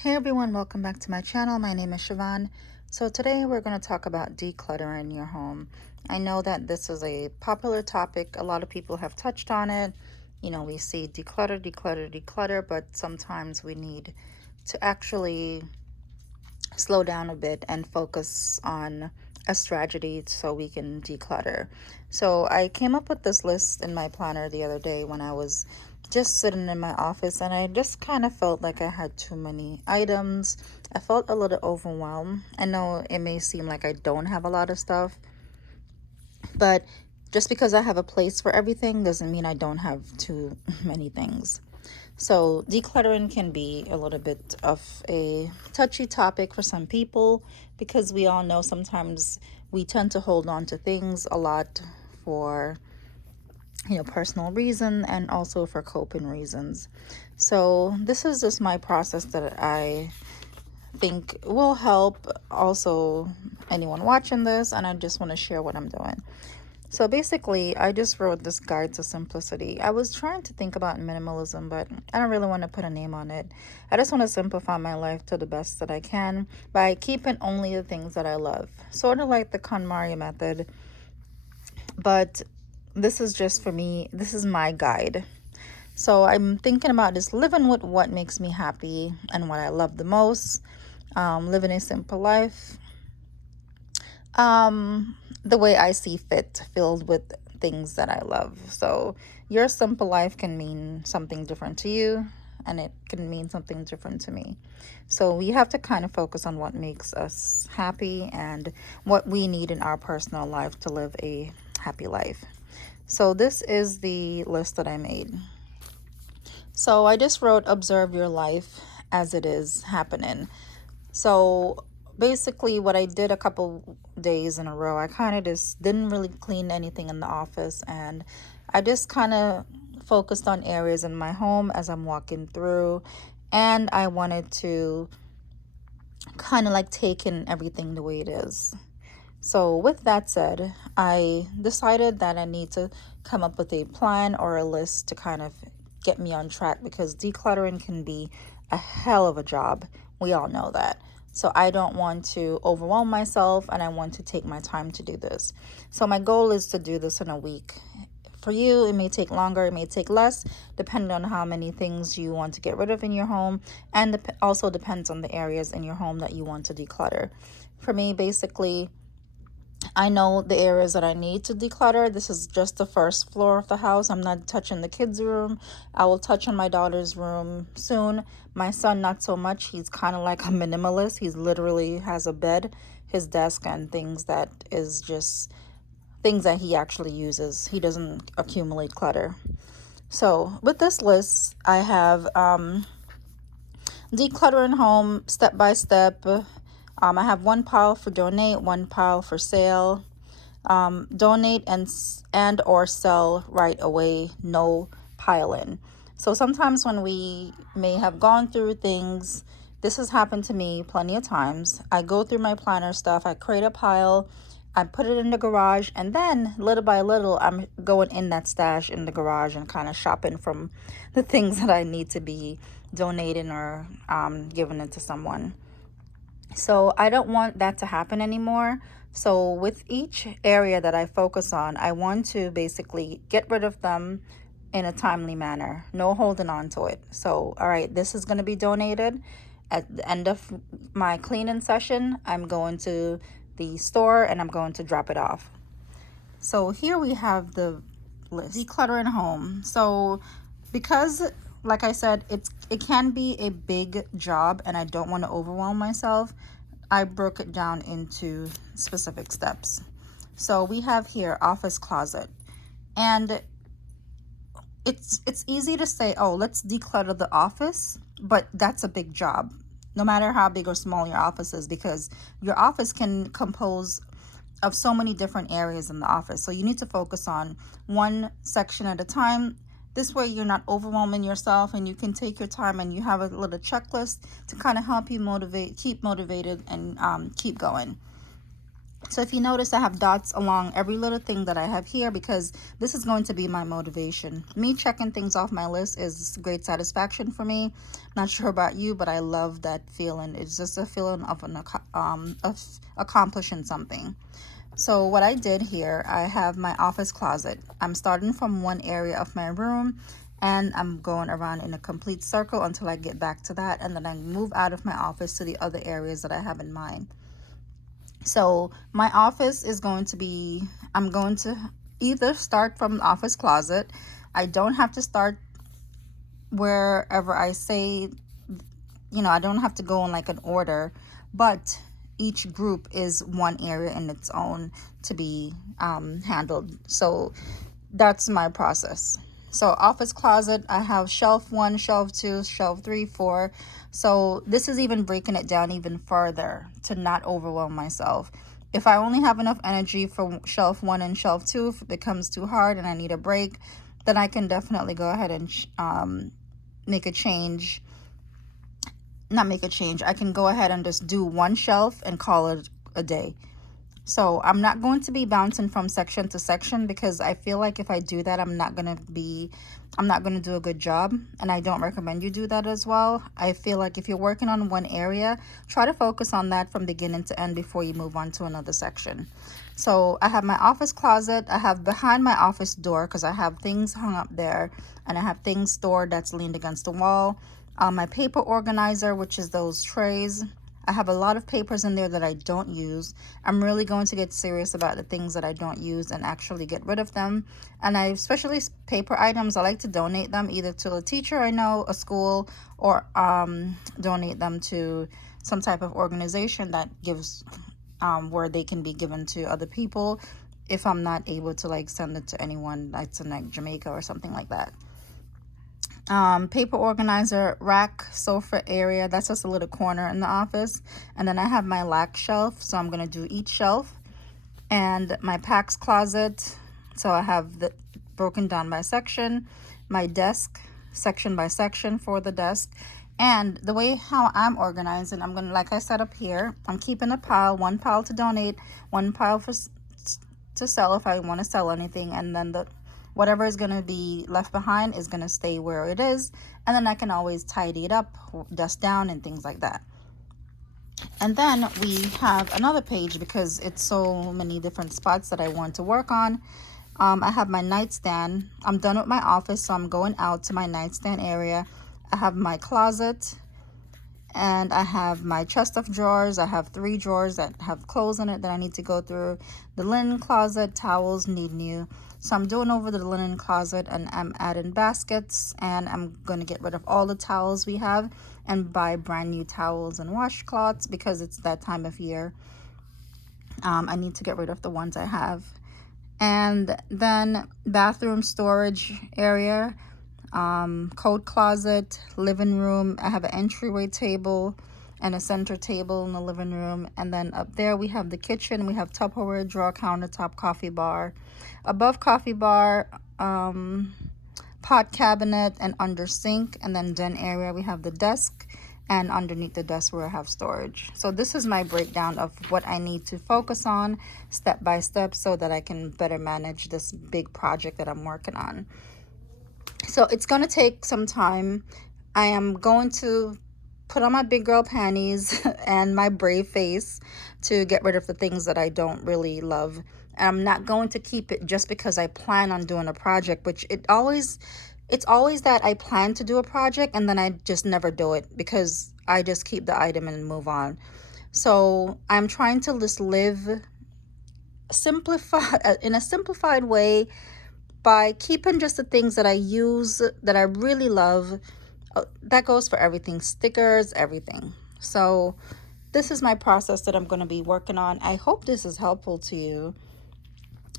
Hey everyone, welcome back to my channel. My name is Siobhan. So today we're going to talk about decluttering your home. I know that this is a popular topic. A lot of people have touched on it. You know, we see declutter, declutter, declutter, but sometimes we need to actually slow down a bit and focus on a strategy so we can declutter. So I came up with this list in my planner the other day when I was just sitting in my office, and I just kind of felt like I had too many items. I felt a little overwhelmed. I know it may seem like I don't have a lot of stuff, but just because I have a place for everything doesn't mean I don't have too many things. So, decluttering can be a little bit of a touchy topic for some people because we all know sometimes we tend to hold on to things a lot for, personal reason and also for coping reasons. So, this is just my process that I think will help also anyone watching this, and I just want to share what I'm doing. So basically, I just wrote this guide to simplicity. I was trying to think about minimalism, but I don't really want to put a name on it. I just want to simplify my life to the best that I can by keeping only the things that I love. Sort of like the KonMari method, but this is just for me. This is my guide. So I'm thinking about just living with what makes me happy and what I love the most. Living a simple life, the way I see fit, filled with things that I love. So your simple life can mean something different to you, and it can mean something different to me. So we have to kind of focus on what makes us happy and what we need in our personal life to live a happy life. So this is the list that I made. So I just wrote observe your life as it is happening. So basically, what I did a couple days in a row, I kind of just didn't really clean anything in the office, and I just kind of focused on areas in my home as I'm walking through, and I wanted to kind of like take in everything the way it is. So, with that said, I decided that I need to come up with a plan or a list to kind of get me on track because decluttering can be a hell of a job. We all know that. So, I don't want to overwhelm myself, and I want to take my time to do this. So, my goal is to do this in a week. For you, it may take longer, it may take less, depending on how many things you want to get rid of in your home, and also depends on the areas in your home that you want to declutter. For me, basically, I know the areas that I need to declutter. This is just the first floor of the house. I'm not touching the kids' room. I will touch on my daughter's room soon. My son, not so much. He's kind of like a minimalist. He's literally has a bed, his desk, and things that is just things that he actually uses. He doesn't accumulate clutter. So with this list, I have decluttering home step by step. I have one pile for donate, one pile for sale. Donate and or sell right away, no piling. So sometimes when we may have gone through things, this has happened to me plenty of times. I go through my planner stuff, I create a pile, I put it in the garage, and then little by little I'm going in that stash in the garage and kind of shopping from the things that I need to be donating or giving it to someone. So I don't want that to happen anymore. So with each area that I focus on, I want to basically get rid of them in a timely manner. No holding on to it. So, all right, this is going to be donated. At the end of my cleaning session, I'm going to the store and I'm going to drop it off. So here we have the list. Decluttering home. So because like I said, it can be a big job and I don't want to overwhelm myself, I broke it down into specific steps. So we have here office closet. And it's easy to say, oh, let's declutter the office, but that's a big job. No matter how big or small your office is, because your office can compose of so many different areas in the office. So you need to focus on one section at a time. This way you're not overwhelming yourself and you can take your time and you have a little checklist to kind of help you keep motivated and keep going. So if you notice, I have dots along every little thing that I have here because this is going to be my motivation. Me checking things off my list is great satisfaction for me. Not sure about you, but I love that feeling. It's just a feeling of of accomplishing something. So what I did here, I have my office closet. I'm starting from one area of my room and I'm going around in a complete circle until I get back to that, and then I move out of my office to the other areas that I have in mind. So my office is going to be, I'm going to either start from the office closet. I don't have to start wherever I say, I don't have to go in like an order, but each group is one area in its own to be handled. So that's my process. So office closet, I have shelf 1, shelf 2, shelf 3, 4. So this is even breaking it down even further to not overwhelm myself. If I only have enough energy for shelf 1 and shelf 2, if it becomes too hard and I need a break, then I can definitely go ahead and make a change. Not make a change. I can go ahead and just do one shelf and call it a day. So I'm not going to be bouncing from section to section because I feel like if I do that, I'm not going to do a good job. And I don't recommend you do that as well. I feel like if you're working on one area, try to focus on that from beginning to end before you move on to another section. So I have my office closet. I have behind my office door because I have things hung up there and I have things stored that's leaned against the wall. My paper organizer, which is those trays. I have a lot of papers in there that I don't use. I'm really going to get serious about the things that I don't use and actually get rid of them. And especially paper items, I like to donate them either to a teacher I know, a school, or donate them to some type of organization that gives where they can be given to other people if I'm not able to like send it to anyone that's in like Jamaica or something like that. Paper organizer, rack, sofa area. That's just a little corner in the office. And then I have my lack shelf. So I'm going to do each shelf. And my packs closet. So I have the broken down by section. My desk, section by section for the desk. And the way how I'm organizing, I'm going to, like I said up here, I'm keeping a pile, one pile to donate, one pile to sell if I want to sell anything. And then whatever is going to be left behind is going to stay where it is, and then I can always tidy it up, dust down, and things like that. And then we have another page because it's so many different spots that I want to work on. I have my nightstand. I'm done with my office, so I'm going out to my nightstand area. I have my closet, and I have my chest of drawers. I have 3 drawers that have clothes in it that I need to go through. The linen closet, towels need new. So I'm doing over the linen closet and I'm adding baskets, and I'm going to get rid of all the towels we have and buy brand new towels and washcloths because it's that time of year. I need to get rid of the ones I have. And then bathroom storage area, coat closet, living room. I have an entryway table and a center table in the living room. And then up there we have the kitchen. We have Tupperware, drawer, countertop, coffee bar. Above coffee bar, pot cabinet, and under sink. And then den area we have the desk, and underneath the desk where I have storage. So this is my breakdown of what I need to focus on step by step so that I can better manage this big project that I'm working on. So it's going to take some time. I am going to put on my big girl panties and my brave face to get rid of the things that I don't really love. I'm not going to keep it just because I plan on doing a project, which it's always that I plan to do a project and then I just never do it because I just keep the item and move on. So I'm trying to just live in a simplified way by keeping just the things that I use, that I really love. That goes for everything, stickers, everything. So this is my process that I'm going to be working on. I hope this is helpful to you.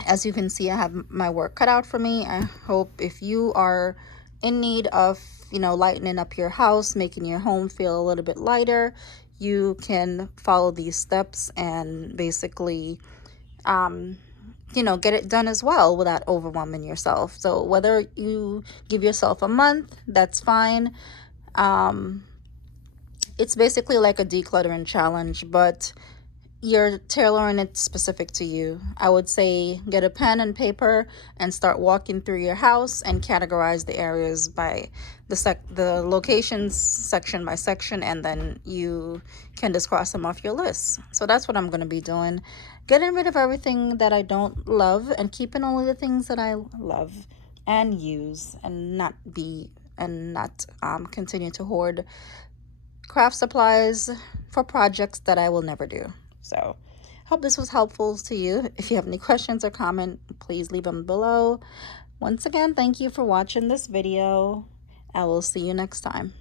As you can see, I have my work cut out for me. I hope if you are in need of, lightening up your house, making your home feel a little bit lighter, you can follow these steps and basically, get it done as well without overwhelming yourself. So whether you give yourself a month, that's fine. It's basically like a decluttering challenge, but you're tailoring it specific to you. I would say get a pen and paper and start walking through your house and categorize the areas by the locations section by section, and then you can just cross them off your list. So that's what I'm going to be doing. Getting rid of everything that I don't love and keeping only the things that I love and use, and not continue to hoard craft supplies for projects that I will never do. So, hope this was helpful to you. If you have any questions or comment, please leave them below. Once again, thank you for watching this video. I will see you next time.